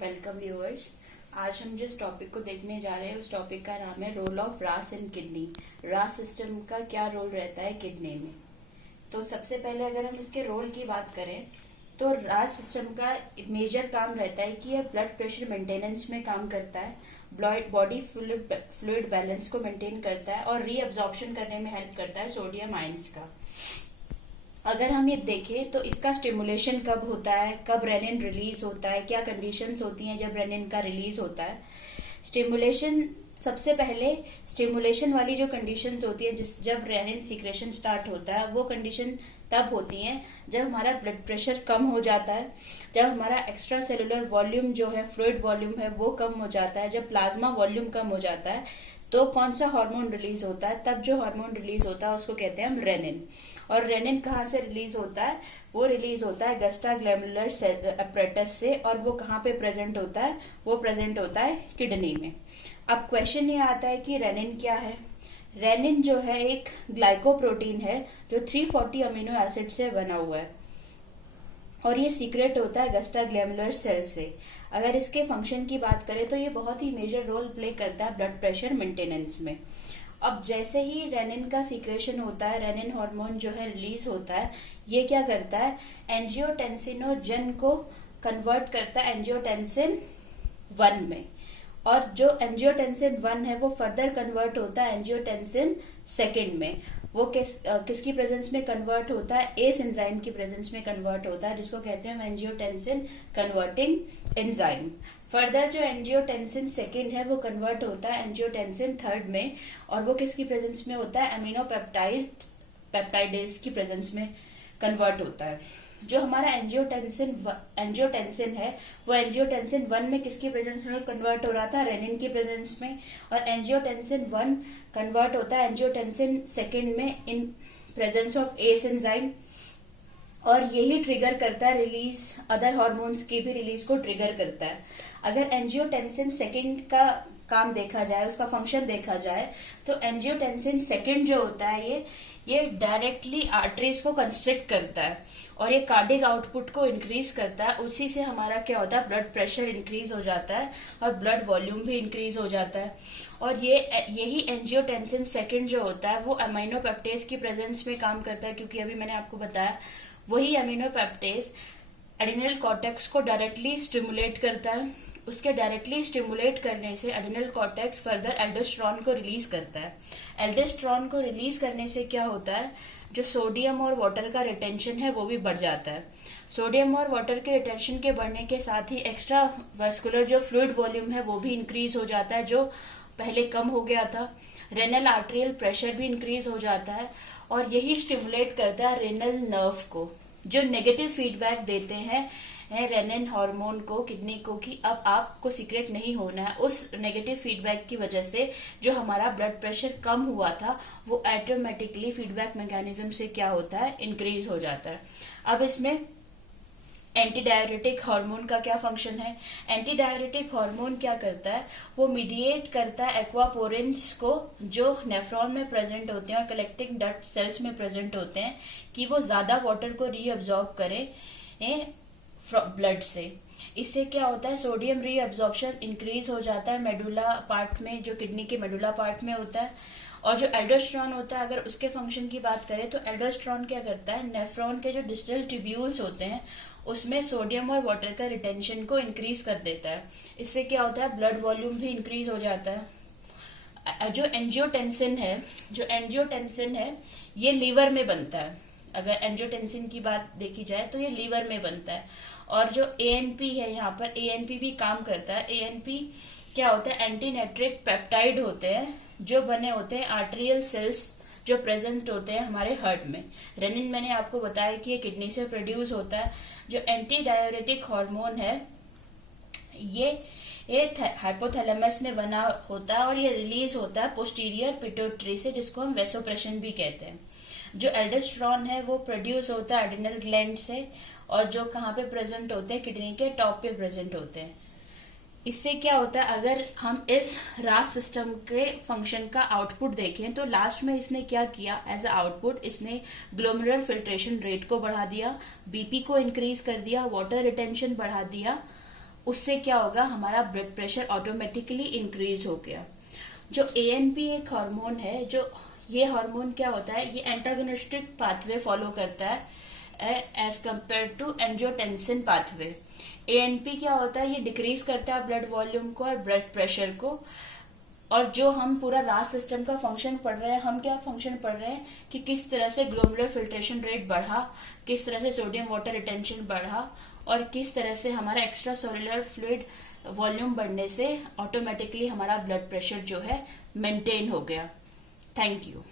Welcome viewers. आज हम जिस टॉपिक को देखने जा रहे हैं उस टॉपिक का नाम है रोल ऑफ रास इन किडनी। रास सिस्टम का क्या रोल रहता है किडनी में। तो सबसे पहले अगर हम इसके रोल की बात करें तो रास सिस्टम का मेजर काम रहता है कि यह ब्लड प्रेशर मेंटेनेंस में काम करता है, बॉडी फ्लूइड बैलेंस को मेंटेन करता है और रीअब्जॉर्प्शन करने में हेल्प करता है सोडियम आयंस का। अगर हम ये देखें तो इसका स्टिमुलेशन कब होता है, कब रेनिन रिलीज होता है, क्या कंडीशंस होती हैं जब रेनिन का रिलीज होता है। स्टिमुलेशन, सबसे पहले स्टिमुलेशन वाली जो कंडीशंस होती है जब रेनिन सीक्रेशन स्टार्ट होता है वो कंडीशन तब होती हैं जब हमारा ब्लड प्रेशर कम हो जाता है, जब हमारा एक्स्ट्रा सेलुलर वॉल्यूम जो है, फ्लूइड वॉल्यूम है वो कम हो जाता है, जब प्लाज्मा वॉल्यूम कम हो जाता है। तो कौन सा हार्मोन रिलीज होता है, तब जो हार्मोन रिलीज होता है उसको कहते हैं हम रेनिन। और रेनिन कहाँ से रिलीज होता है, वो रिलीज होता है गस्टा ग्लैमुलर एपरेटस से। और वो कहाँ पे प्रेजेंट होता है, वो प्रेजेंट होता है किडनी में। अब क्वेश्चन ये आता है कि रेनिन क्या है। रेनिन जो है एक ग्लाइकोप्रोटीन है जो 340 अमीनो एसिड से बना हुआ है और ये सीक्रेट होता है गस्टा ग्लैमुलर सेल से। अगर इसके फंक्शन की बात करें तो ये बहुत ही मेजर रोल प्ले करता है ब्लड प्रेशर मेंटेनेंस में। अब जैसे ही रेनिन का सीक्रेशन होता है, रेनिन हार्मोन जो है रिलीज होता है, ये क्या करता है, एंजियोटेंसिनोजन को कन्वर्ट करता है एंजियोटेंसिन 1 में। और जो एंजियोटेंसिन 1 है वो फर्दर कन्वर्ट होता है एंजियोटेंसिन 2 में। वो किसकी प्रेजेंस में कन्वर्ट होता है, एस एंजाइम की प्रेजेंस में कन्वर्ट होता है, जिसको कहते हैं एंजियोटेंसिन कन्वर्टिंग एंजाइम। फर्दर जो एंजियोटेंसिन 2 है वो कन्वर्ट होता है एंजियोटेंसिन 3 में। और वो किसकी प्रेजेंस में होता है, अमीनो पेप्टाइडेज की प्रेजेंस में कन्वर्ट होता है। जो हमारा एंजियोटेंसिन है वो एंजियोटेंसिन 1 में किसकी प्रेजेंस में कन्वर्ट हो रहा था, रेनिन की प्रेजेंस में। और एंजियोटेंसिन 1 कन्वर्ट होता है एंजियोटेंसिन 2 में in presence of ACE enzyme. और यही ट्रिगर करता है रिलीज, अदर हार्मोन्स की भी रिलीज को ट्रिगर करता है। अगर एंजियोटेंसिन 2 का काम देखा जाए, उसका फंक्शन देखा जाए, तो एंजियोटेंसिन 2 जो होता है ये डायरेक्टली आर्टरीज को कंस्ट्रिक्ट करता है और ये कार्डिक आउटपुट को इंक्रीज करता है। उसी से हमारा क्या होता है, ब्लड प्रेशर इंक्रीज हो जाता है और ब्लड वॉल्यूम भी इंक्रीज हो जाता है। और यही एंजियोटेंसिन 2 जो होता है वो अमीनो पेप्टेज की प्रेजेंस में काम करता है, क्योंकि अभी मैंने आपको बताया वही अमीनो पेप्टेज एडिनल कॉर्टेक्स को डायरेक्टली स्टिमुलेट करता है। उसके डायरेक्टली स्टिमुलेट करने से एडिनल कॉर्टेक्स फर्दर एल्डोस्टेरोन को रिलीज करता है। एल्डोस्टेरोन को रिलीज करने से क्या होता है, जो सोडियम और वाटर का रिटेंशन है वो भी बढ़ जाता है। सोडियम और वाटर के रिटेंशन के बढ़ने के साथ ही एक्स्ट्रा वेस्कुलर जो फ्लूइड वॉल्यूम है वो भी इंक्रीज हो जाता है, जो पहले कम हो गया था। रेनल आर्टेरियल प्रेशर भी इंक्रीज हो जाता है और यही स्टिमुलेट करता है रेनल नर्व को, जो नेगेटिव फीडबैक देते हैं रेनिन हार्मोन को किडनी को कि अब आपको सीक्रेट नहीं होना है। उस नेगेटिव फीडबैक की वजह से जो हमारा ब्लड प्रेशर कम हुआ था वो ऑटोमेटिकली फीडबैक मैकेनिज्म से क्या होता है, इंक्रीज हो जाता है। अब इसमें एंटी डायरेटिक हार्मोन का क्या फंक्शन है। एंटी डायरेटिक हार्मोन क्या करता है, वो मीडिएट करता है एक्वापोरिन्स को जो नेफ्रॉन में प्रेजेंट होते हैं और कलेक्टिंग डक्ट सेल्स में प्रेजेंट होते हैं, कि वो ज्यादा वाटर को रीअब्जॉर्ब करें ब्लड से। इससे क्या होता है, सोडियम रीअब्जॉर्प्शन इंक्रीज हो जाता है मेडुला पार्ट में, जो किडनी के मेडुला पार्ट में होता है। और जो एल्डोस्टेरोन होता है, अगर उसके फंक्शन की बात करें तो एल्डोस्टेरोन क्या करता है, नेफ्रॉन के जो डिस्टल ट्यूब्यूल्स होते हैं उसमें सोडियम और वाटर का रिटेंशन को इंक्रीज कर देता है। इससे क्या होता है, ब्लड वॉल्यूम भी इंक्रीज हो जाता है। जो एंजियोटेंसिन है ये लीवर में बनता है। अगर एंजियोटेंसिन की बात देखी जाए तो ये लीवर में बनता है। और जो एएनपी है, यहाँ पर एएनपी भी काम करता है। एएनपी क्या होता है, एंटी नाइट्रिक पेप्टाइड होते हैं जो बने होते हैं आर्टेरियल सेल्स जो प्रेजेंट होते हैं हमारे हार्ट में। रेनिन मैंने आपको बताया कि ये किडनी से प्रोड्यूस होता है। जो एंटी डायरेटिक हार्मोन है ये हाइपोथैलेमस में बना होता है और ये रिलीज होता है पोस्टीरियर पिट्यूटरी से, जिसको हम वेसोप्रेशन भी कहते हैं। जो एल्डोस्टेरोन है वो प्रोड्यूस होता है एड्रिनल ग्लैंड से, और जो कहाँ पे प्रेजेंट होते हैं, किडनी के टॉप पे प्रेजेंट होते हैं। इससे क्या होता है, अगर हम इस रास सिस्टम के फंक्शन का आउटपुट देखें तो लास्ट में इसने क्या किया एज अ आउटपुट, इसने ग्लोमेरुलर फिल्ट्रेशन रेट को बढ़ा दिया, बीपी को इंक्रीज कर दिया, वाटर रिटेंशन बढ़ा दिया उससे क्या होगा, हमारा ब्लड प्रेशर ऑटोमेटिकली इंक्रीज हो गया। जो एएनपी एक हार्मोन है, जो ये हार्मोन क्या होता है, ये एंटागोनिस्टिक पाथवे फॉलो करता है as compare to angiotensin pathway. ANP क्या होता है, ये डिक्रीज करता है ब्लड वॉल्यूम को और ब्लड प्रेशर को। और जो हम पूरा रास सिस्टम का फंक्शन पढ़ रहे हैं, हम क्या फंक्शन पढ़ रहे हैं कि किस तरह से ग्लोमेरुलर फिल्ट्रेशन रेट बढ़ा, किस तरह से सोडियम वाटर रिटेंशन बढ़ा, और किस तरह से हमारा एक्स्ट्रा सेलुलर फ्लूइड वॉल्यूम बढ़ने से ऑटोमेटिकली हमारा ब्लड प्रेशर जो है मेंटेन हो गया। Thank you.